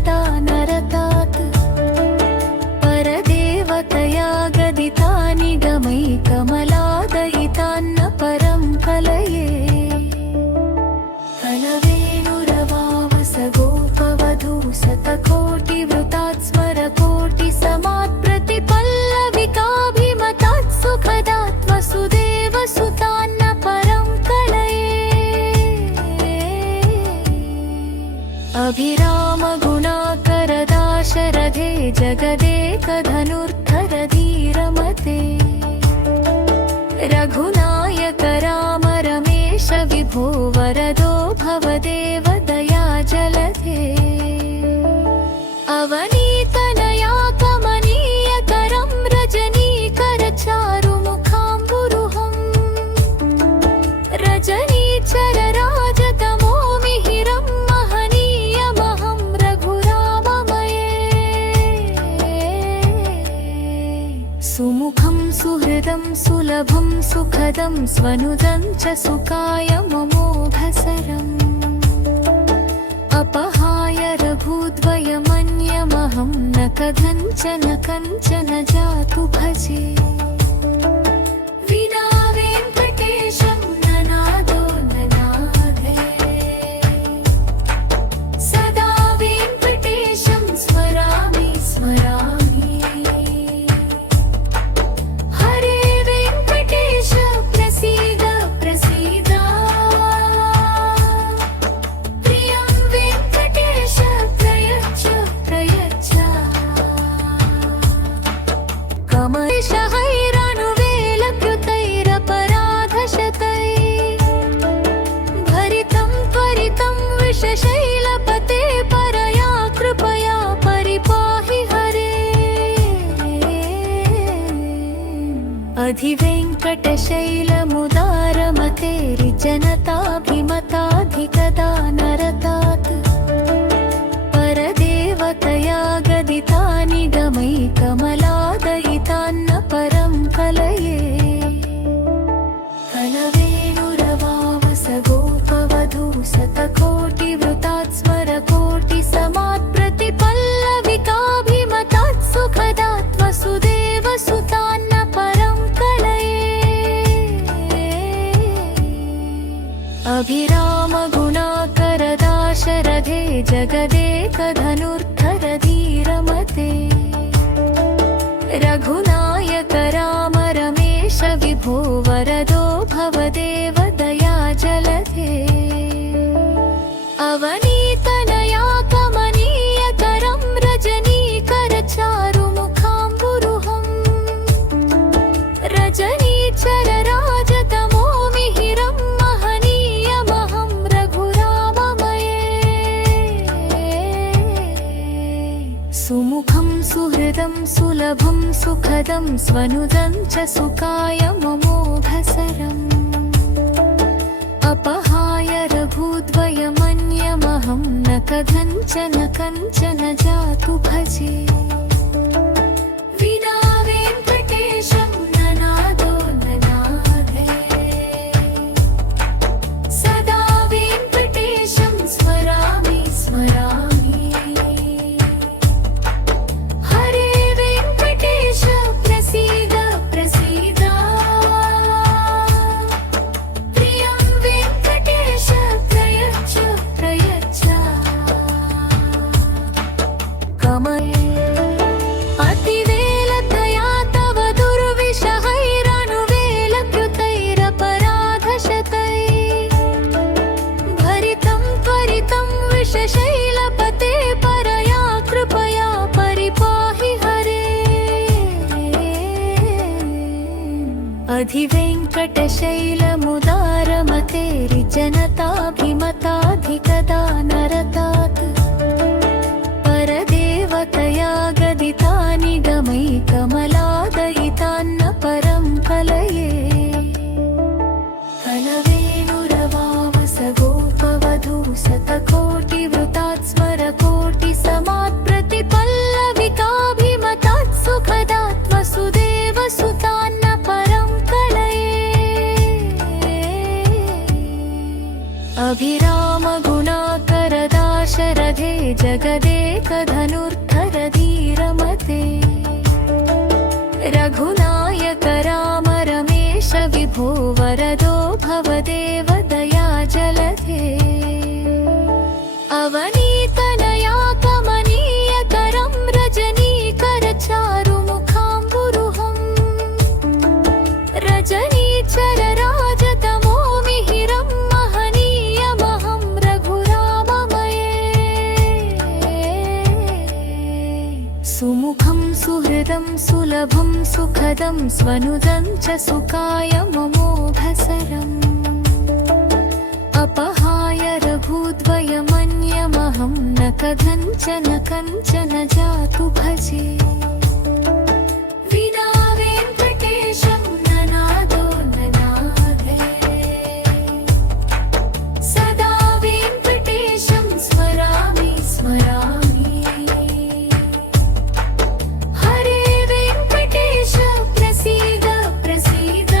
अधिवेङ्कटशैलमुदारमतेरिजनताभिमताधिकदानरतात् परदेवतया गदितानि गमैकमलादयितान्न परं कलये कलवेणुरवावसगोपवधू शतकोटिवृतात् स्मरकोटिसमात् प्रतिपल्लविकाभिमतात् सुखदात् वसुदेवसुतान्न परं कलये अभिरामगुणाकरदाशरथे जगदेकधनुर्धरधीरमते रघुनायक राम रमेश विभो वरदो भवदेव दयाजलधे अवनीतनया कमनीयकरं रजनीकरचारुमुखाम्बुरुहं रजनीचरराजतमो मिहिरं महनीयमहं रघुराममये सुमुखं सुहृदं सुलभं सुखदं स्वनुदं च सुखाय ममोघसरम् अपहाय रघुद्वयमन्यमहं न कथञ्चन जातु भजे विना वेङ्कटेशं ननादो ननादे सदा वेङ्कटेशं स्मरामि हरे वेङ्कटेश प्रसीद प्रसीद प्रियं वेङ्कटेश प्रयच्छ प्रयच्छ कमलशहैरनुवेलकृतैरपराधशतैः भरितं त्वरितं विषशैलपते परया कृपया परिपाहि हरे अधिवेङ्कटशैलमुदारमतेरिजनताभिमताधिकदानरतात् परदेवतया गदितानि गमैकमलादयितान्न परं कलये कलवेणुरवावसगोपवधू शतकोटिवृतात् स्मरकोटिसमात् प्रतिपल्लविकाभिमतात् सुखदात् वसुदेवसुतान्न परं कलये अभिरामगुणाकरदाशरथे जगदेकधनुर्धरधीरमते रघुनायक राम रमेश विभो वरदो भवदेव दयाजलधे अवनीतनया कमनीयकरं रजनीकरचारुमुखाम्बुरुहं रजनीचरराजतमो मिहिरं महनीयमहं रघुराममये सुमुखं सुहृदं सुलभं सुखदं स्वनुदं च सुखाय ममोघसरम् अपहाय रघुद्वयमन्यमहं न कथञ्चन जातु भजे विना वेङ्कटेशं ननादो ननादे सदा वेङ्कटेशं स्मरामि हरे वेङ्कटेश प्रसीद प्रसीद प्रियं वेङ्कटेश प्रयच्छ प्रयच्छ अतिवेलतया तव दुर्विषहैरनुवेलकृतैरपराधशतैः भरितं त्वरितं विषशैलपते परया कृपया परिपाहि हरे अधिवेङ्कटशैलमुदारमतेरिजनताभिमताधिकदानरतात् परदेवतया गदितानि गमैकमलादयितान्न परं कलये कलवेणुरवावसगोपवधू शतकोटिवृतात् स्मरकोटिसमात् प्रतिपल्लविकाभिमतात् सुखदात् वसुदेवसुतान्न परं कलये अभिराम गुणाकर दाशरथे जगदेकधनुर्धर धीरमते रघुनायक राम रमेश विभो वरदो भवदेव दया जलधे अवनीतनया कमनीय करं रजनीकर चारुमुखाम्बुरुहं रजनीचर राजतमो मिहिरं महनीयमहं रघुराममये सुमुखं सुहृदं सुलभं सुखदं स्वनुदं च सुखाय ममोघसरम् अपहाय रघुद्वयमन्यमहं न कथञ्चन जातु भजे विना वेङ्कटेशं ननादो ननादे सदा वेङ्कटेशं स्मरामि स्मरामि हरे वेङ्कटेश प्रसीद प्रसीद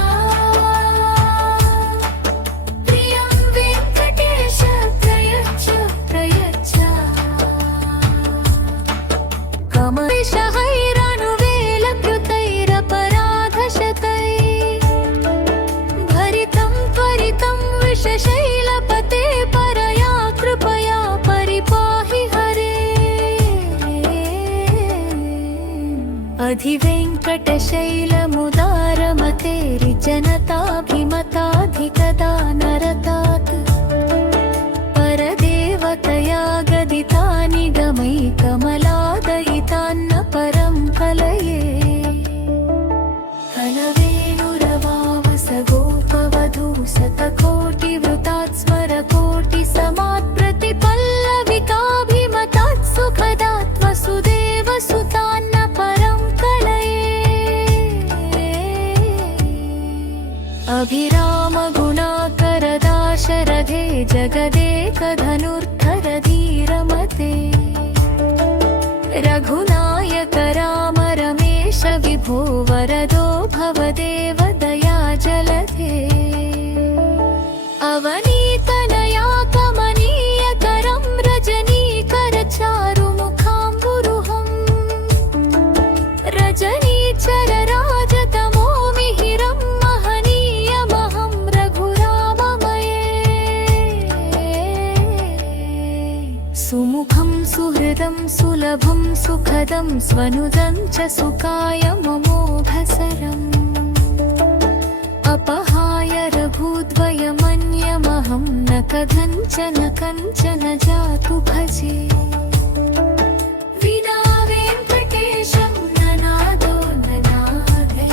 प्रियं वेङ्कटेश प्रयच्छ प्रयच्छ कमलशहैरनुवेलकृतैरपराधशतैः भरितं त्वरितं विषशैलपते परया कृपया परिपाहि हरे अधिवेङ्कटशैलमुदारमतेर्जनताभिमताधिकदा नरतात् परदेवतया गदिता निगमैकमलादयितान्न परं कलये कलवेणुरवावस गोपवधू शतकोटिवृतात् स्मरकोटिसमात् प्रतिपल्लविकाभिमतात् सुखदात् वसुदेव सुतान्न परं कलये अभिराम गुणाकर दाशरथे जगदेकधनुर्धर धीरमते रघुनायक राम रमेश विभो वरदो भवदेव दया जलधे अवनीतनया कमनीय करं रजनीकर चारुमुखाम्बुरुहं रजनीचर राजतमो मिहिरं महनीयमहं रघुराममये सुमुखं सुहृदं सुलभं सुखदं स्वनुदं च सुखाय ममोघसरम् अपहाय रघुद्वयमन्यमहं न कथञ्चन जातु भजे विना वेङ्कटेशं ननादो ननादे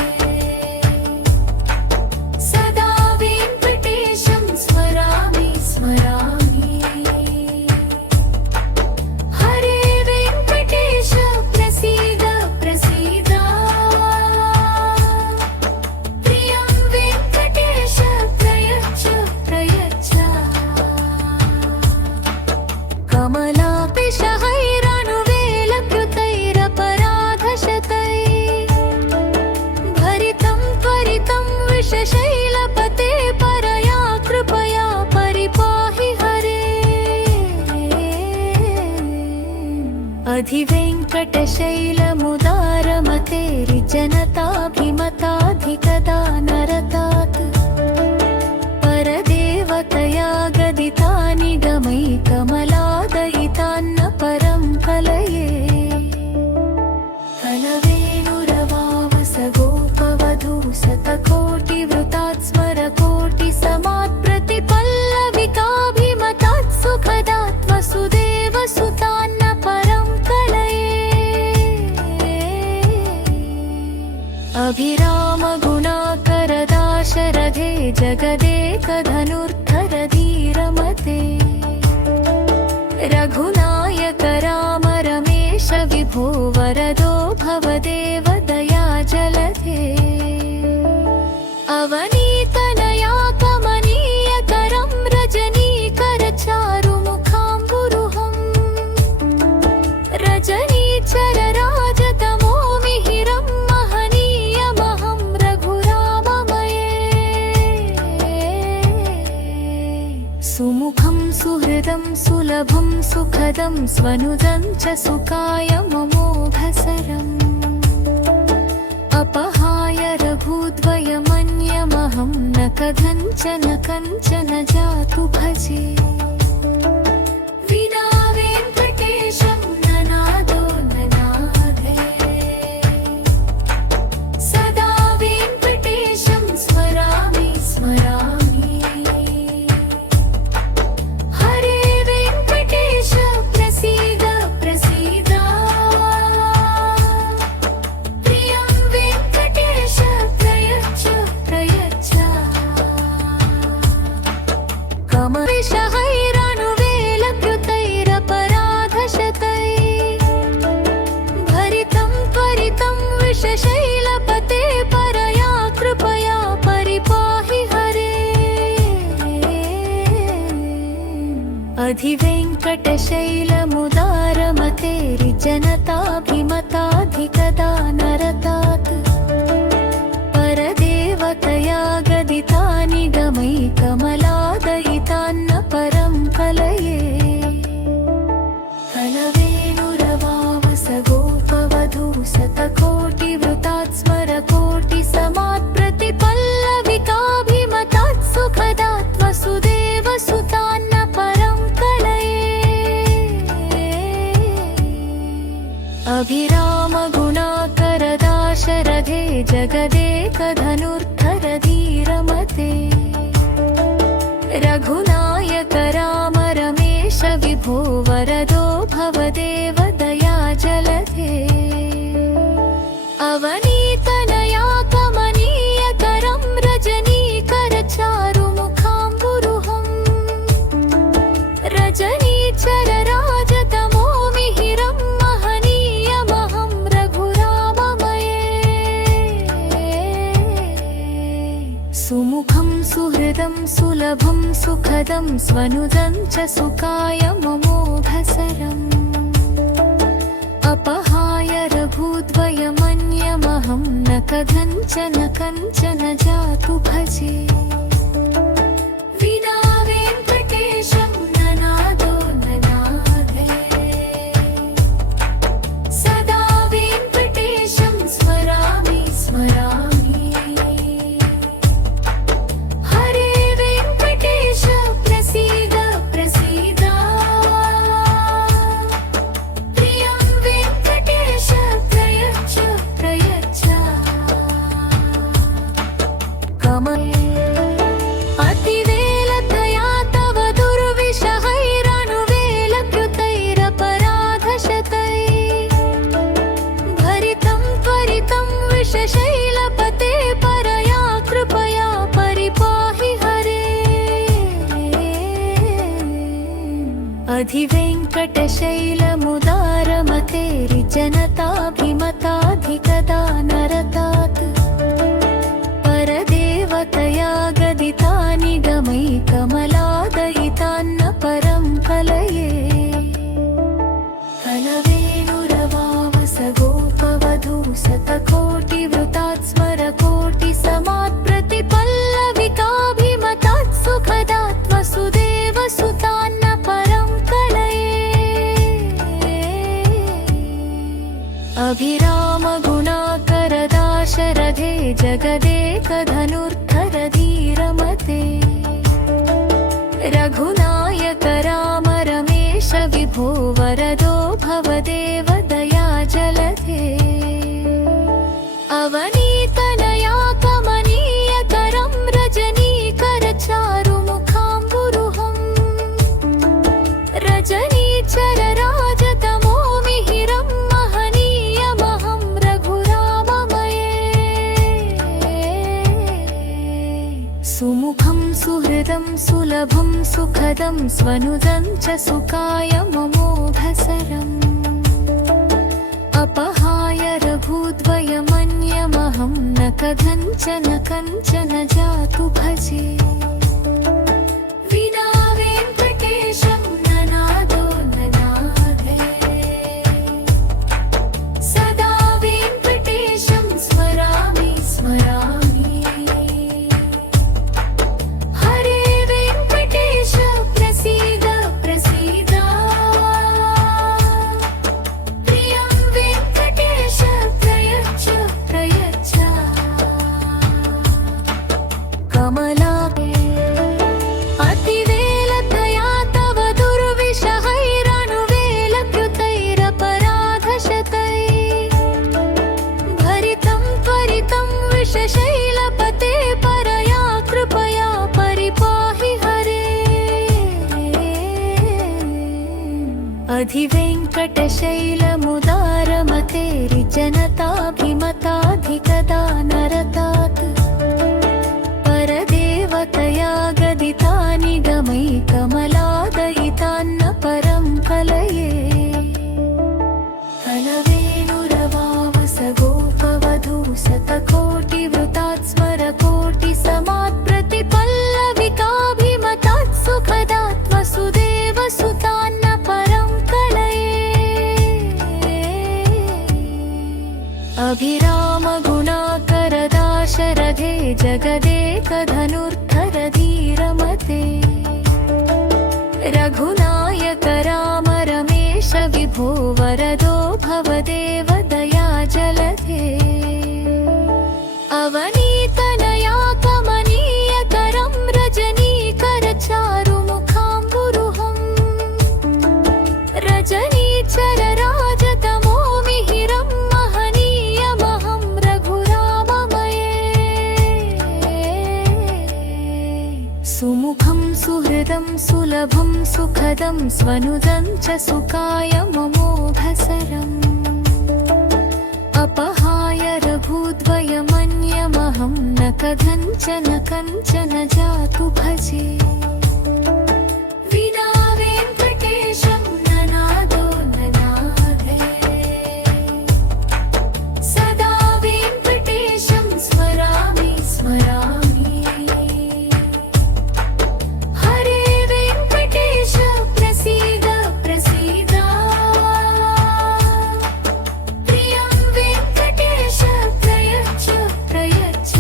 सदा वेङ्कटेशं स्मरामि स्मरामि हरे वेङ्कटेश प्रसीद प्रसीद प्रियं वेङ्कटेश प्रयच्छ प्रयच्छ कमलापिशहैरनुवेलकृतैरपराधशतैः भरितं त्वरितं विषशैलपते परया कृपया परिपाहि हरे अधिवेङ्कटशैलमुदारमतेर्जनताभिमताधिकदा नरतात् परदेवतया गदिता निगमैकमलादयितान्न परं कलये कलवेणुरवावस गोपवधू शतकोटिवृतात् स्मरकोटिसमात् प्रतिपल्लविकाभिमतात् सुखदात् वसुदेव सुतान्न परं कलये अभिराम गुणाकर दाशरथे जगदेकधनुर्धर धीरमते रघुनायक राम रमेश विभो वरदो भवदेव दया जलधे अवनीतनया कमनीय करं रजनीकर चारुमुखाम्बुरुहं रजनीचर राजतमो मिहिरं महनीयमहं रघुराममये सुमुखं सुलभं सुखदं स्वनुदं च सुखाय ममोघसरम् अपहाय रघुद्वयमन्यमहं न कथञ्चन जातु भजे विना वेङ्कटेशं ननादो ननादे सदा वेङ्कटेशं स्मरामि स्मरामि हरे वेङ्कटेश प्रसीद प्रसीद प्रियं वेङ्कटेश प्रयच्छ प्रयच्छ भरितं त्वरितं विषशैलपते परया कृपया परिपाहि हरे अधिवेङ्कटशैलमुदारमतेर्जनताभिमताधिकदानरतात् परदेवतया गदितानि गमैकमलादयितान्न परं कलये कलवेणुरवावसगोपवधू शतकोटिवृतात् स्मरकोटिसमात् प्रतिपल्लविकाभिमतात् सुखदात् वसुदेवसुतान्न परं कलये अभिरामगुणाकरदाशरथे जगदेकधनुर्धरधीरमते रघुनायक राम रमेश विभो वरदो भवदेव दयाजलधे अवनीतनया कमनीयकरं रजनीकरचारुमुखाम्बुरुहम् रजनीचरराजतमो मिहिरं महनीयमहं रघुराममये सुमुखं सुहृदं सुलभं सुखदं स्वनुदं च सुखाय ममोघसरम् अपहाय रघुद्वयमन्यमहं न कथञ्चन जातु भजे विना वेङ्कटेशं ननादो ननादे सदा वेङ्कटेशं स्मरामि स्मरामि हरे वेङ्कटेश प्रसीद प्रसीद प्रियं वेङ्कटेश प्रयच्छ प्रयच्छ अतिवेलतया तव दुर्विषहैरनुवेलकृतैरपराधशतैः भरितं त्वरितं विषशैलपते परया कृपया परिपाहि हरे अधिवेङ्कटशैलमुदारमतेर्जनताभिमताधिकदानरतात् परदेवतया गदितानि गमैकमलादयितान्न परं कलये कलवेणुरवावसगोपवधू शतकोटिवृतात् स्मरकोटिसमात् प्रतिपल्लविकाभिमतात् सुखदात् वसुदेवसुतान्न परं कलये अभिरामगुणाकरदाशरथे जगदेकधनुर्धरधीरमते रघुनायक राम रमेश विभो वरदो भवदेव दयाजलधे अवनीतनया कमनीयकरं रजनीकरचारुमुखाम्बुरुहम् रजनीचरराजतमो मिहिरं महनीयमहं रघुराममये सुमुखं सुहृदं सुलभं सुखदं स्वनुदं च सुखाय ममोघसरम् अपहाय रघुद्वयमन्यमहं न कथञ्चन जातु भजे विना वेङ्कटेशं ननादो ननादे सदा वेङ्कटेशं स्मरामि स्मरामि हरे वेङ्कटेश प्रसीद प्रसीद अधिवेङ्कटशैलमुदारमतेरिजनताभिमताधिकदानरतात् परदेवतया गदितानि गमैकमलादयितान्न परं कलये कलवेणुरवावस गोपवधू शतकोटिवृतात् स्मरकोटिसमात् प्रतिपल्लविकाभिमतात् सुखदात् वसुदेवसुतान्न परं कलये अभिरामगुणाकरदाशरथे जगदेकधनुर्धरधीरमते रघुनायक राम रमेश विभो वरदो भवदेव दयाजलधे अवनीतनया कमनीयकरं रजनीकरचारुमुखाम्बुरुहं रजनीचरराजतमो मिहिरं महनीयमहं रघुराममये सुमुखं सुहृदं सुलभं सुखदं स्वनुदं च सुखाय ममोघसरम् अपहाय रघुद्वयमन्यमहं न कथञ्चन जातु भजे विना वेङ्कटेशं ननादो ननादे सदा वेङ्कटेशं स्मरामि स्मरामि हरे वेङ्कटेश प्रसीद प्रसीद प्रियं वेङ्कटेश प्रयच्छ प्रयच्छ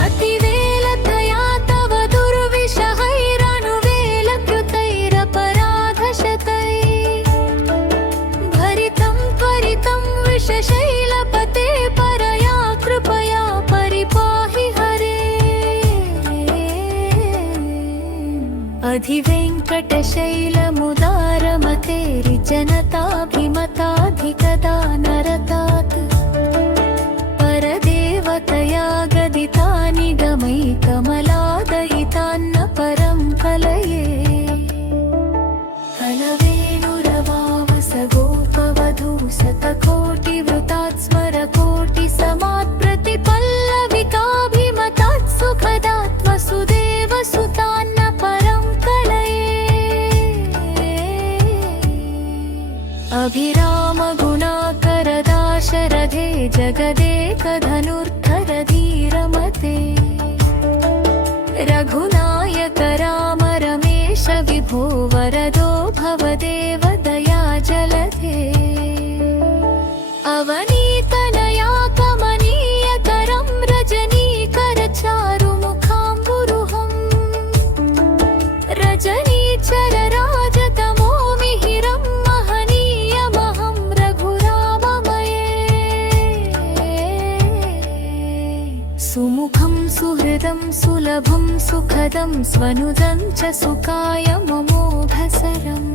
अतिवेलतया तव दुर्विषहैरनुवेलकृतैरपराधशतैः भरितं त्वरितं विषशैलपते परया कृपया परिपाहि हरे अधिवेङ्कटशैलमुदारमतेरिजनताभिमताधिकदानरतात् परदेवतया गदितानि गमैकमलादयितान्न परं कलये कलवेणुरवावस गोपवधू शतकोटिवृतात् स्मरकोटिसमात् प्रतिपल्लविकाभिमतात् सुखदात् वसुदेवसुतान्न परं कलये अभिरामगुणाकरदाशरथे जगदेकधनुर्धरधीरमते रघुनायक राम रमेश विभो वरदो भवदेव दयाजलधे अवनीतनया कमनीयकरं रजनीकरचारुमुखाम्बुरुहं रजनीचरराजतमो मिहिरं महनीयमहं रघुराममये सुमुखं सुहृदं सुलभं सुखदं स्वनुदं च सुखाय ममोघसरम्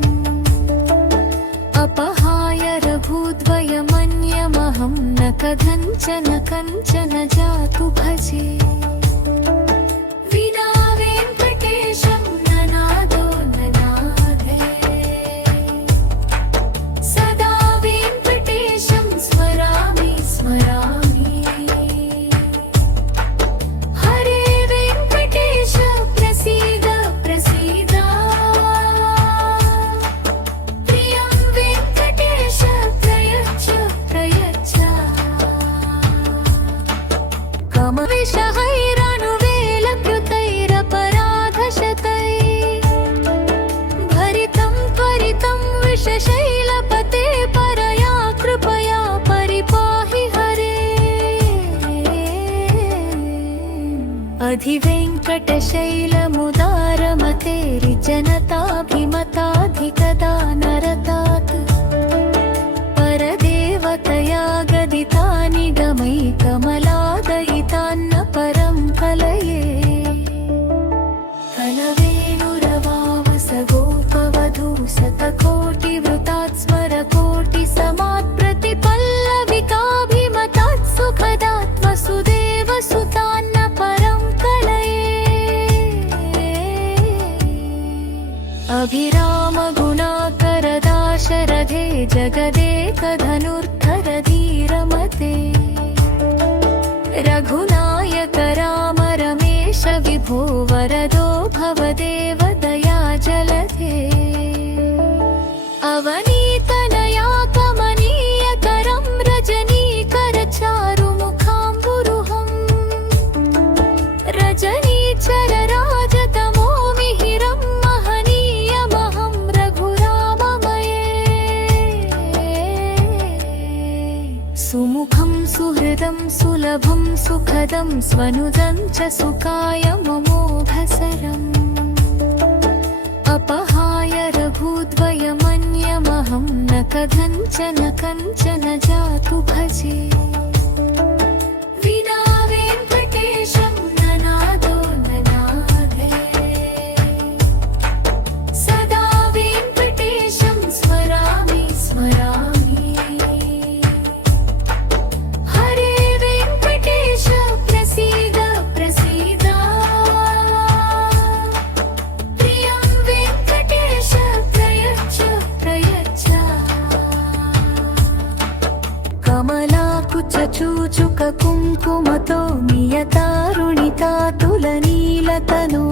अपहाय रघुद्वयमन्यमहं न कथञ्चन जातु भजे विना वेङ्कटेशं ननादो ननादे सदा वेङ्कटेशं स्मरामि स्मरामि हरे वेङ्कटेश प्रसीद प्रसीद प्रियं वेङ्कटेश प्रयच्छ प्रयच्छ कमविषहैरनुवेलकृतैरपराधशतैः भरितं त्वरितं विषशैलपते परया कृपया परिपाहि हरे अधिवेङ्कटशैलमुदारमतेरिजनताभिमताधिकदानरतात् परदेवतया गदितानि गमैकमलादयितान्न परं कलये कलवेणुरवावस गोपवधू शतकोटिवृतात् स्मरकोटिसमात् प्रतिपल्लविकाभिमतात् सुखदात् वसुदेवसुतान्न परं कलये रामगुणाकरदाशरथे जगदेकधनुर्धर धीरमते रघुनायक राम रमेश विभो वरदो भवदेव दया जलधे अवनीतनया कमनीयकरं रजनीकर चारुमुखाम्बुरुहम् रजनीचर राजतमो मिहिरं महनीयमहं रघुराममये सुमुखं सुहृदं सुलभं सुखदं स्वनुदं च सुखाय ममोघसरम् अपहाय रघुद्वयमन्यमहं न कथञ्चन जातु भजे विना वेङ्कटेशं ननादो ननादे सदा वेङ्कटेशं स्मरामि स्मरामि हरे वेङ्कटेश प्रसीद प्रसीद प्रियं वेङ्कटेश प्रयच्छ प्रयच्छ कमलाकुचूचुक कुङ्कुमतो नियतारुणिता तुलनीलतनो